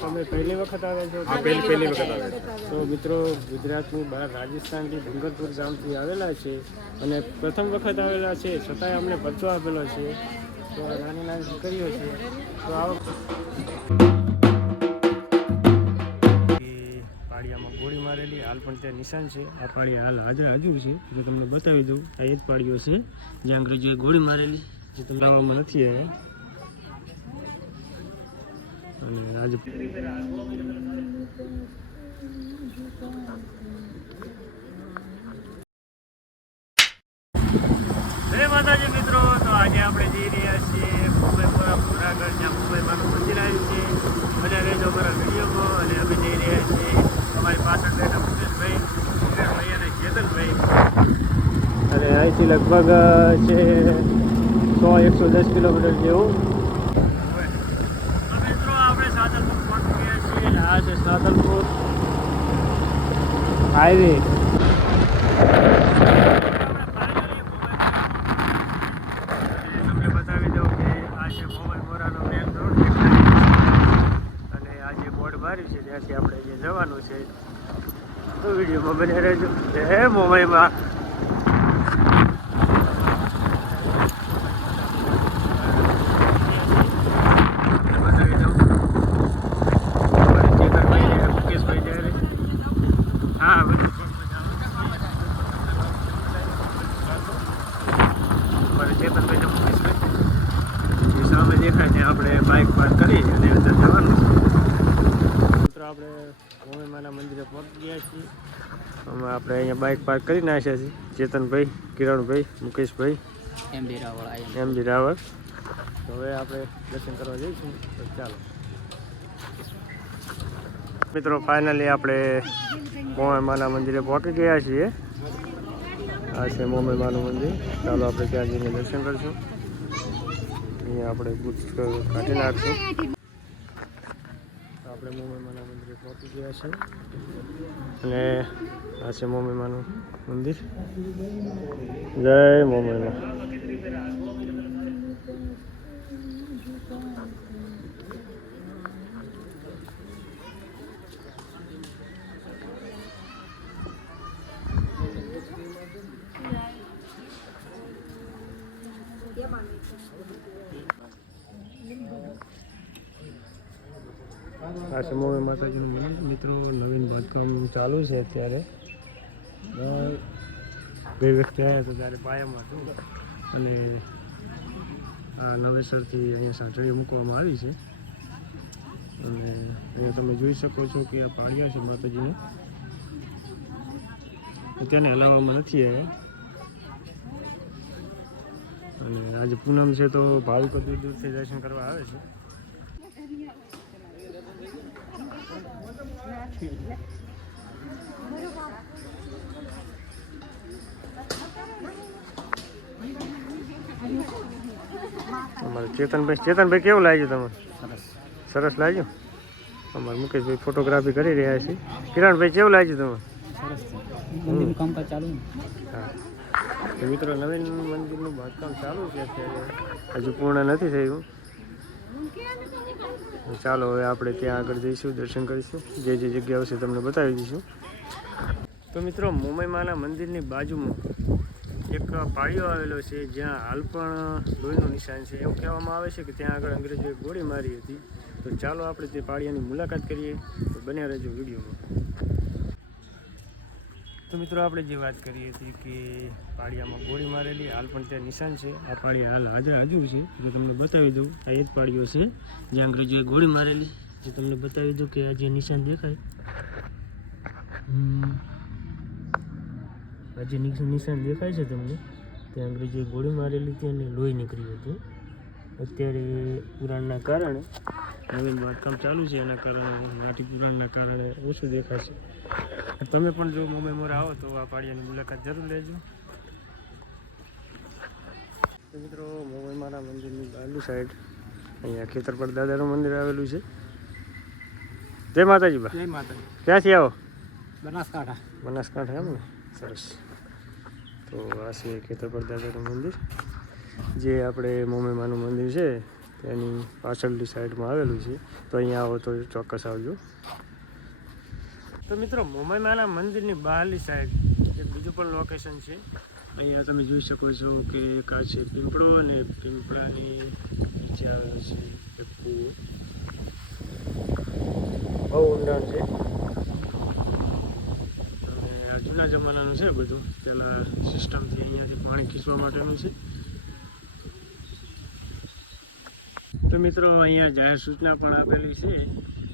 તમે પહેલી વખત આવે છો? હા પહેલી પહેલી વખત આવે તો મિત્રો ગુજરાતની બહાર રાજસ્થાનથી ડુંગરપુર ગામથી આવેલા છે અને પ્રથમ વખત આવેલા છે છતાંય અમને પરચો આપેલો છે. તો આ નાની નાની દીકરીઓ છે. તો આવો. પાળિયામાં ગોળી મારેલી. હાલ પણ ત્યાં નિશાન છે. આ પાળી હાલ હાજર હજુ છે. જો તમને બતાવી દઉં આ એ જ પાળીઓ છે. જ્યાં અંગ્રેજોએ ગોળી મારેલી. જે તમને નથી આવ્યા. અને આજે માતાજી મિત્રો, તો આજે આપણે જઈ રહ્યા છીએ મુંબઈપુરા પુરાગઢ જ્યાં મુંબઈમાંનું મંદિર આવ્યું છે. બધા રહેજો અમારા વિડીયોમાં. અને અમે જઈ રહ્યા છીએ અમારી પાછળ બેઠા મુકેશભાઈ મુકેશભાઈ અને ચેતનભાઈ અને અહીંથી લગભગ છે સો એકસો દસ કિલોમીટર જેવું મિત્રો આપણે સાધનપુર પહોંચી ગયા છીએ આ છે સાધનપુર. હાઈવે. બતાવી દઉં કે આ છે મોબાઈલ મોરાનો મેન અને આ બોર્ડ માર્યું છે, ત્યાંથી આપણે જે જવાનું છે, તો વિડીયોમાં બને રહેજો. જય મુંબઈમાં બતાવી દઉં અમારે ચેતનભાઈ ને મુકેશભાઈ જ્યારે હા બધું ચેતનભાઈ ને મુકેશભાઈ સામે દેખાય ત્યાં આપણે બાઇક પાર્ક કરી અને અંદર જવાનું મિત્રો આપણે ભૂમિમાના મંદિરે પહોંચી ગયા છીએ. અમે આપણે અહીંયા બાઇક પાર્ક કરી નાખ્યા છીએ. ચેતનભાઈ કિરણભાઈ મુકેશભાઈ એમ બી રાવળ એમ. બી રાવળ. તો હવે આપણે દર્શન કરવા જઈશું. તો ચાલો. મિત્રો ફાઇનલી આપણે મોમેમાના મંદિરે પહોંચી ગયા છીએ. આ છે મોમેમાનું મંદિર. ચાલો આપણે ત્યાં જઈને દર્શન કરીશું. અહીંયા આપણે બુથ કાઢી નાખશું. આપણે મોમેમાના મંદિરે પહોંચી ગયા છે. અને આ છે મોમેમાનું મંદિર. જય મોમેમા આ સમૂહ માતાજીનું મિત્રો, નવીન બાંધકામ ચાલુ છે અત્યારે. બે વ્યક્તિ આવ્યા હતા ત્યારે પાયામાં હતું. અને આ નવેસરથી અહીંયા સાંઠળી મૂકવામાં આવી છે. અને અહીંયા તમે જોઈ શકો છો કે આ પાળિયા છે માતાજીને. તેને હલાવવામાં નથી આવ્યા. અને આજે પૂનમ છે તો ભાવિકો દૂર દૂરથી દર્શન કરવા આવે છે. અમારે ચેતનભાઈ ચેતનભાઈ કેવું લાગ્યું તમને? સરસ લાગ્યું? અમારે મુકેશભાઈ ફોટોગ્રાફી કરી રહ્યા છે. કિરણભાઈ કેવું લાગ્યું તમને? કામકાજ ચાલુ હા. મિત્રો નવીન મંદિરનું બાંધકામ ચાલુ છે અત્યારે. હજુ પૂર્ણ નથી થયું. ચાલો હવે આપણે ત્યાં આગળ જઈશું, દર્શન કરીશું. જે જે જગ્યાઓ છે તમને બતાવી દઈશું. તો મિત્રો મુંબઈમાંના મંદિરની બાજુમાં એક પાળીઓ આવેલો છે, જ્યાં હાલ પણ લોહીનું નિશાન છે. એવું કહેવામાં આવે છે કે ત્યાં આગળ અંગ્રેજોએ ગોળી મારી હતી. તો ચાલો આપણે તે પાળિયાની મુલાકાત કરીએ. તો બન્યા રહેજો વિડીયોમાં. તો મિત્રો આપણે જે વાત કરી હતી કે પાળિયામાં ગોળી મારેલી, હાલ પણ ત્યાં નિશાન છે. આ પાળિયા હાલ હાજર હજુ છે. જો તમને બતાવી દઉં, આ એ જ પાળીઓ છે, જ્યાં અંગ્રેજોએ ગોળી મારેલી. જો તમને બતાવી દઉં કે આ જે નિશાન દેખાય. આ જે નિશાન દેખાય છે તમને, ત્યાં અંગ્રેજોએ ગોળી મારેલી હતી અને લોહી નીકળ્યું હતું. અત્યારે પુરાણના કારણે નવીન બાંધકામ ચાલુ છે એના કારણે માટી પુરાણના કારણે ઓછું દેખાશે. તમે પણ જો મુંબઈ મોરા આવો તો આ પાડિયાની મુલાકાત જરૂર લેજો. તો મિત્રો મુંબઈ મારા મંદિરની બાજુ સાઈડ અહીંયા ખેતરપડ દાદાનું મંદિર આવેલું છે. જય માતાજી બા. જય માતાજી. ક્યાંથી આવો? બનાસકાંઠા. બનાસકાંઠા એમ ને? સરસ. તો આ છે ખેતરપડ દાદાનું મંદિર. જે આપણે મોમેમાનું મંદિર છે તેની પાછળની સાઈડમાં આવેલું છે. તો અહીંયા આવો તો ચોક્કસ આવજો. તો મિત્રો મુંબઈમાંના મંદિરની બહારની સાઈડ એક બીજું પણ લોકેશન છે. અહીંયા તમે જોઈ શકો છો કે એક આ છે પીંપળો અને પીંપળાની નીચે આવેલો છે એક કૂવો. બહુ ઊંડાણ છે. અને આ જૂના જમાનાનું છે બધું. પહેલાં સિસ્ટમથી અહીંયાથી પાણી ખીચવા માટેનું છે. તો મિત્રો અહીંયા જાહેર સૂચના પણ આપેલી છે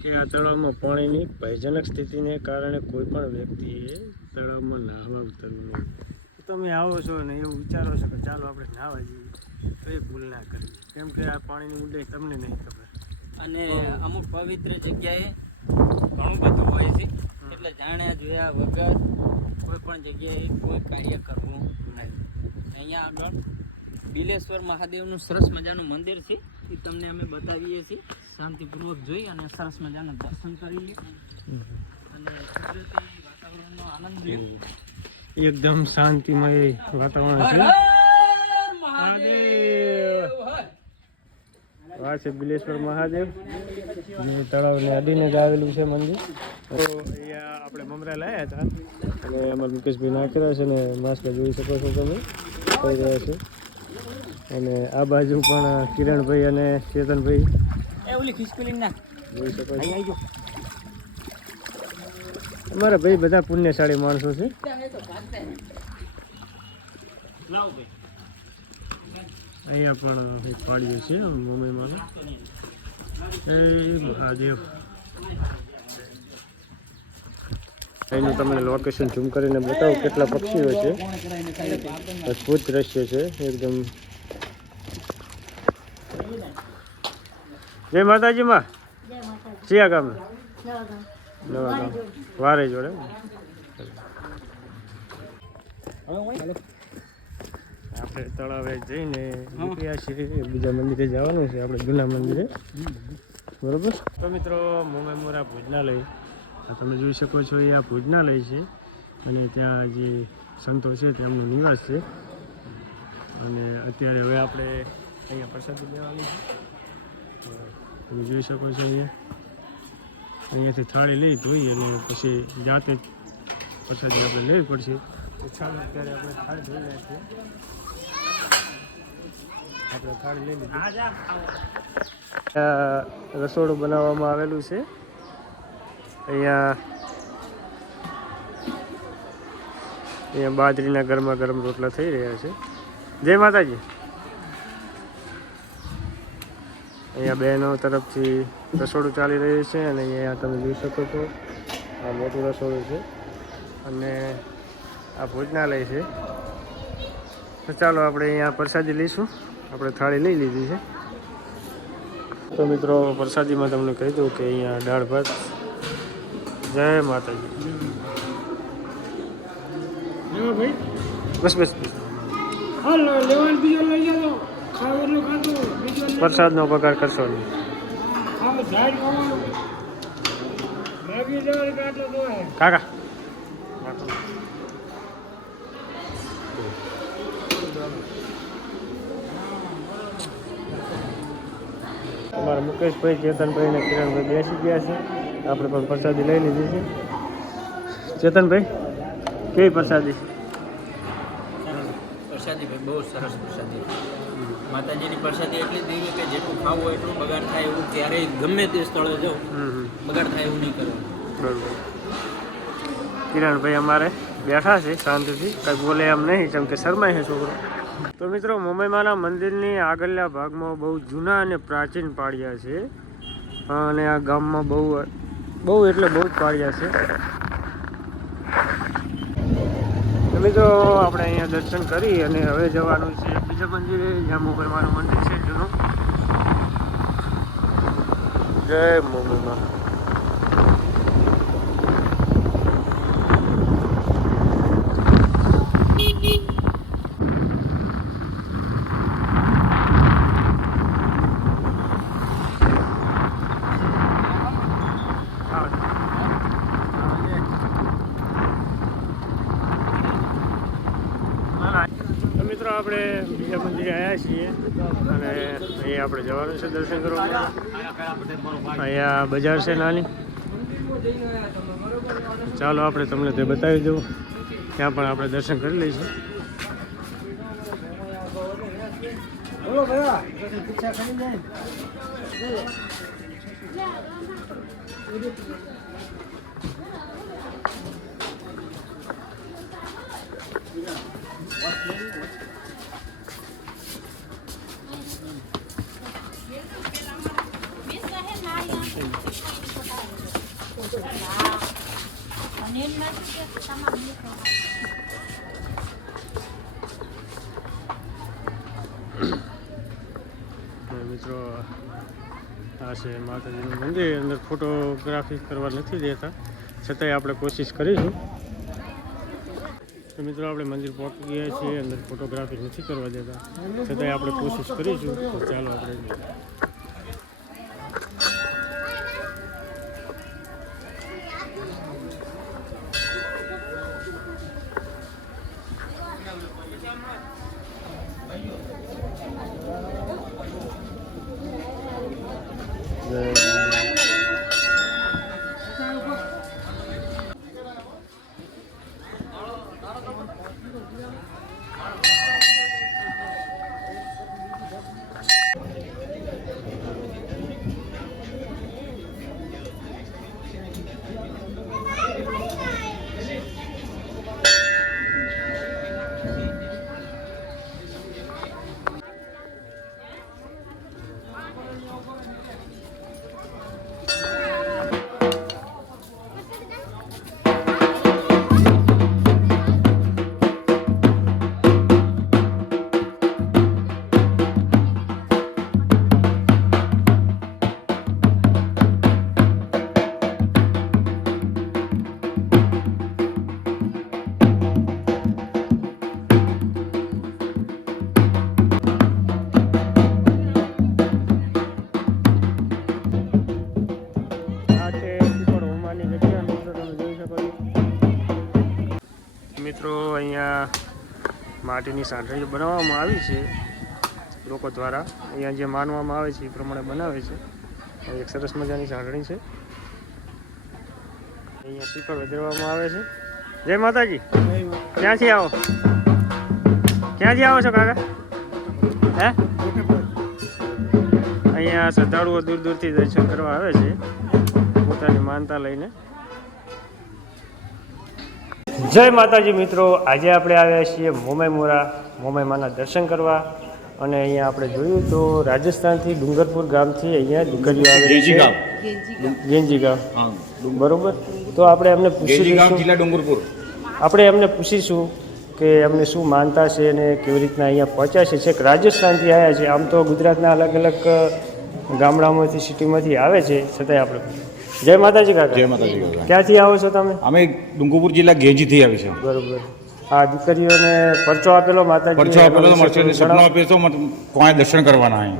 કે આ તળાવમાં પાણીની ભયજનક સ્થિતિને કારણે કોઈ પણ વ્યક્તિએ તળાવમાં નાહવા ઉતરવું નહીં તમે આવો છો ને એવું વિચારો છો કે ચાલો આપણે નાહવા જઈએ તો એ ભૂલ ના કરવી. કેમ કે આ પાણીની ઊંડાઈ તમને નહીં ખબર. અને અમુક પવિત્ર જગ્યાએ ઘણું બધું હોય છે. એટલે જાણ્યા જોયા વગર કોઈ પણ જગ્યાએ કોઈ કાર્ય કરવું નહીં. અહીંયા આગળ બિલેશ્વર મહાદેવનું સરસ મજાનું મંદિર છે. એ તમને અમે બતાવીએ છીએ. શાંતિપૂર્વક જોઈ અને સરસ મજાના દર્શન કરી અને કુદરતી વાતાવરણનો આનંદ લ્યો. એકદમ શાંતિમય વાતાવરણ છે. આ છે બિલેશ્વર મહાદેવ. અને તળાવને અડીને જ આવેલું છે મંદિર. તો અહીંયા આપણે મમરા લાવ્યા હતા. અને અમારા મુકેશભાઈ નાખેલા છે ને માસ્ક જોઈ શકો છો તમે. થઈ રહ્યા છે. અને આ બાજુ પણ કિરણભાઈ અને ચેતનભાઈ. જોઈ શકો છો. અમારા ભાઈ બધા પુણ્યશાળી માણસો છે. અહીંયા પણ પાડીએ છે મુંબઈમાં મહાદેવ. અહીંનું તમને લોકેશન ઝૂમ કરીને બતાવું કેટલા પક્ષીઓ છે. અદ્ભુત દ્રશ્ય છે એકદમ જય માતાજીમાં? ચિયા ગામ નવા ગામ વારે જોડે. આપણે તળાવે જઈને નીકળ્યા છીએ. બીજા મંદિરે જવાનું છે આપણે જૂના મંદિરે. બરોબર? તો મિત્રો મુંબઈ મોરા ભોજનાલય. તમે જોઈ શકો છો એ આ ભોજનાલય છે. અને ત્યાં જે સંતો છે તેમનું નિવાસ છે. અને અત્યારે હવે આપણે અહીંયા પ્રસાદી લેવાની છે. તમે જોઈ શકો છો અહીંયા. અહીંયાથી થાળી લઈ ધોઈ અને પછી જાતે જ આપણે લેવી પડશે. રસોડું બનાવવામાં આવેલું છે. અહીંયા અહીંયા બાજરીના ગરમા ગરમ રોટલા થઈ રહ્યા છે. જય માતાજી. અહીંયા બહેનો તરફથી રસોડું ચાલી રહ્યું છે અને અહીંયા તમે જોઈ શકો છો આ મોટું રસોડું છે અને આ ભોજનાલય છે. તો ચાલો આપણે અહીંયા પ્રસાદી લઈશું. આપણે થાળી લઈ લીધી છે. તો મિત્રો પ્રસાદીમાં તમને કહી દઉં કે અહીંયા દાળ ભાત. જય માતાજી. બસ બસ બસ. પ્રસાદનો પગાર કરશો નહીં. કાકા. અમારા મુકેશભાઈ ચેતનભાઈ અને કિરણભાઈ બેસી ગયા છે. આપણે પણ પ્રસાદી લઈ લીધી છે. ચેતનભાઈ કેવી પ્રસાદી? પ્રસાદી ભાઈ બહુ સરસ પ્રસાદી. માતાજીની પ્રસાદી એટલી દેવી કે જેટલું ખાવું હોય એટલું બગાડ થાય એવું ક્યારેય ગમે તે સ્થળે હમ બગાડ થાય એવું નહીં કરવાનું કિરણભાઈ અમારે બેઠા છે શાંતિથી. કંઈ બોલે એમ નહીં જેમ કે શરમાય છે છોકરો. તો મિત્રો મુંબઈમાંના મંદિરની આગળના ભાગમાં બહુ જૂના અને પ્રાચીન પાળિયા છે. અને આ ગામમાં બહુ બહુ એટલે બહુ જ પાળિયા છે. તો મિત્રો, આપણે અહીંયા દર્શન કરી અને હવે જવાનું છે બીજા મંદિરે, જ્યાં મુંબઈમાંનું મંદિર છે જૂનું. જય મુંબઈમાં આવ્યા છીએ. અને અહીંયા આપણે જવાનું છે દર્શન કરવા. અહીંયા બજાર છે નાની. ચાલો આપણે તમને તે બતાવી દઉં. ત્યાં પણ આપણે દર્શન કરી લઈશું. અને ફોટોગ્રાફી કરવા નથી દેતા. છતાંય આપણે કોશિશ કરીશું. તો મિત્રો, આપણે મંદિર પહોંચી ગયા છીએ. અંદર ફોટોગ્રાફી નથી કરવા દેતા. છતાંય આપણે કોશિશ કરીશું. તો ચાલો આપણે માટીની સાંઠળીઓ બનાવવામાં આવી છે, લોકો દ્વારા, અહીંયા જે માનવામાં આવે છે, એ પ્રમાણે બનાવે છે. એક સરસ મજાની સાંઠળી છે. અહીંયા પીપળ વધારવામાં આવે છે. જય માતાજી. ક્યાંથી આવો? ક્યાંથી આવો છો કાકા? હે? અહીંયા શ્રદ્ધાળુઓ દૂર દૂરથી દર્શન કરવા આવે છે. પોતાની માનતા લઈને. જય માતાજી મિત્રો. આજે આપણે આવ્યા છીએ મોમાઈ મોરા મોમે માના દર્શન કરવા. અને અહીંયા આપણે જોયું તો રાજસ્થાનથી ડુંગરપુર ગામથી અહીંયા દીકરીઓ આવે છે. ગેંજી ગામ. બરોબર? તો આપણે એમને પૂછીશું જિલ્લા ડુંગરપુર. આપણે એમને પૂછીશું કે એમને શું માનતા છે અને કેવી રીતના અહીંયા પહોંચ્યા છે. છેક રાજસ્થાનથી આવ્યા છે. આમ તો ગુજરાતના અલગ અલગ ગામડામાંથી સિટીમાંથી આવે છે. છતાંય આપણે જય માતાજી કાકા. જય માતાજી કાકા. ક્યાંથી આવો છો તમે? અમે ડુંગુપુર જિલ્લા ગેજીથી આવી છે બરોબર. આ દીકરીઓને પરચો આપેલો માતાજી પરચો આપેલો મરચો સપનો આપ્યો તો કોઈ દર્શન કરવાના અહીં?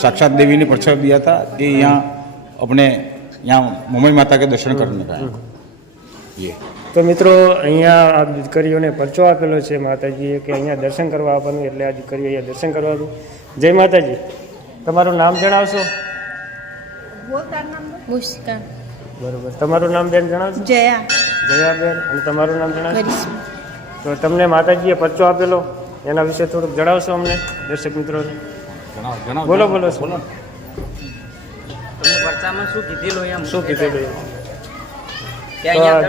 સાક્ષાત દેવીની પરચો દિયા હતા કે અહીંયા આપણે यहाँ મુંબઈ માતા કે દર્શન કરને કા તો મિત્રો અહીંયા આ દીકરીઓને પરચો આપેલો છે માતાજીએ કે અહીંયા દર્શન કરવા આપવાનું એટલે આ દીકરીઓ અહીંયા દર્શન કરવાનું. જય માતાજી. તમારું નામ જણાવશો? મુસ્કાન. બરોબર. તમારું નામ બેન જણાવશો? જયા. જયાબેન અને તમારું નામ જણાવશો? તો તમને માતાજીએ પરચો આપેલો. એના વિશે થોડુંક જણાવશો અમને દર્શક મિત્રો. જણાવો, બોલો, બોલો. તમને પરચામાં શું કીધેલું એમ? શું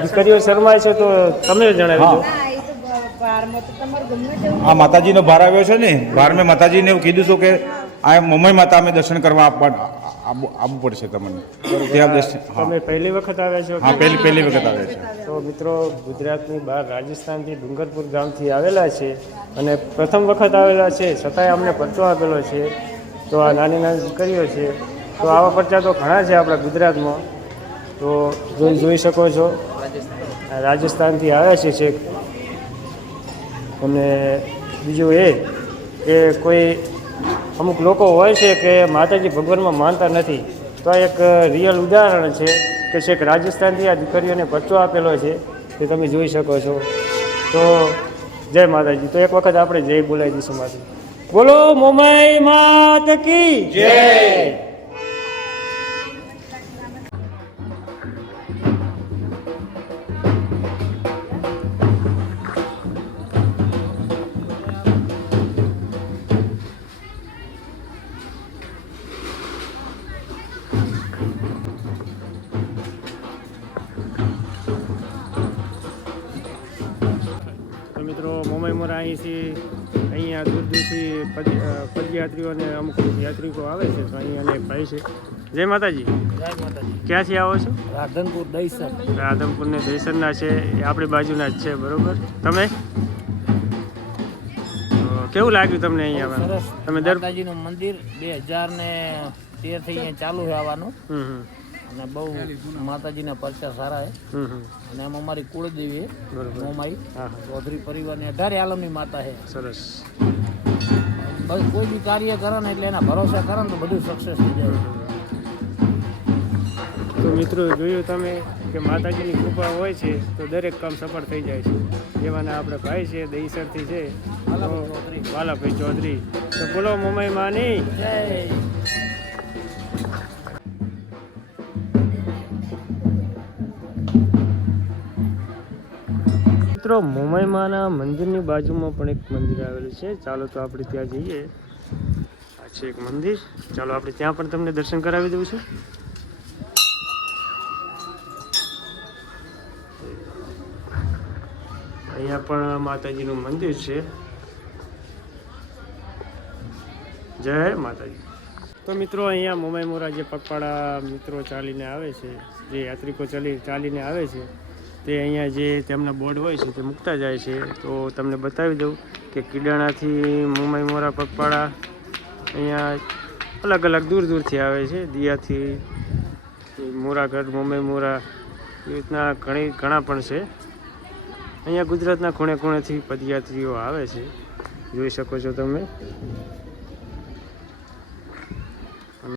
દીકરીઓ શરમાય છે તો તમે જણાવી દો. હા. હા એ તો બારમાં તો તમારે ગમે તેવું આ માતાજીનો ભાર આવ્યો છે ને ભાર મેં માતાજીને એવું કીધું છું કે આ મુંબઈ માતા અમે દર્શન કરવા આપવા આવવું આબુ પડશે તમને. ત્યાં દર્શન તમે પહેલી વખત આવ્યા છો? હા પહેલી પહેલી વખત આવે છે. તો મિત્રો ગુજરાતની બહાર રાજસ્થાનથી ડુંગરપુર ગામથી આવેલા છે અને પ્રથમ વખત આવેલા છે. છતાંય અમને પરચો આપેલો છે. તો આ નાની નાની દીકરીઓ છે. તો આવા પરચા તો ઘણા છે આપણા ગુજરાતમાં. તો જોઈ જોઈ શકો છો. રાજસ્થાનથી આવ્યા છે છેક. અને બીજું એ કે કોઈ અમુક લોકો હોય છે કે માતાજી ભગવાનમાં માનતા નથી. તો આ એક રિયલ ઉદાહરણ છે કે છેક રાજસ્થાનથી આ દીકરીઓને પચ્ચો આપેલો છે તે તમે જોઈ શકો છો. તો જય માતાજી. તો એક વખત આપણે જય બોલાવી દઈશું માતાજી. બોલો, મોમાઈ માત કી જય. અહીંથી અહીંયા દૂર દૂરથી પદ પદયાત્રીઓ અને અમુક યાત્રિકો આવે છે તો અહીંયા એક ભાઈ છે. જય માતાજી. જય માતાજી. ક્યાંથી આવો છો? રાધનપુર દહીસર. રાધનપુરને દહીસરના છે એ આપણી બાજુના જ છે બરોબર? તમે? કેવું લાગ્યું તમને અહીંયા તમે દર મંદિર બે હજાર ને તેરથી અહીંયા ચાલુ હમ. અને બહુ માતાજીના પરચા સારા છે. અને એમાં અમારી કુળદેવી મોમાઈ. ચૌધરી પરિવારની અઢારે આલમની માતા છે. સરસ. બસ કોઈ બી કાર્ય કરે ને એટલે એના ભરોસા કરે ને તો બધું સક્સેસ થઈ જાય. તો મિત્રો જોયું તમે કે માતાજીની કૃપા હોય છે તો દરેક કામ સફળ થઈ જાય છે. જેવાના આપણે ભાઈ છે દહીસરથી છે વાલાભાઈ ચૌધરી. વાલાભાઈ ચૌધરી. તો બોલો મોમાઈ માની. જય. મિત્રો, મુંબઈમાંના મંદિરની બાજુમાં પણ એક મંદિર આવેલું છે. ચાલો તો આપણે ત્યાં જઈએ. આ છે એક મંદિર. ચાલો આપણે ત્યાં પણ તમને દર્શન કરાવી દઉં છું. અહીંયા પણ માતાજીનું મંદિર છે. જય માતાજી. તો મિત્રો, અહીંયા મોમાઈ મોરા જે પગપાળા મિત્રો ચાલીને આવે છે. જે યાત્રિકો ચાલી ચાલીને આવે છે. તે અહીંયા જે તેમના બોર્ડ હોય છે તે મૂકતા જાય છે. તો તમને બતાવી દઉં કે કીડાણાથી મુંબઈ મોરા પગપાળા અહીંયા અલગ અલગ દૂર દૂરથી આવે છે. દિયાથી મોરાગઢ મુંબઈ મોરા એ રીતના ઘણી, ઘણા પણ છે. અહીંયા ગુજરાતના ખૂણે ખૂણેથી પદયાત્રીઓ આવે છે. જોઈ શકો છો તમે.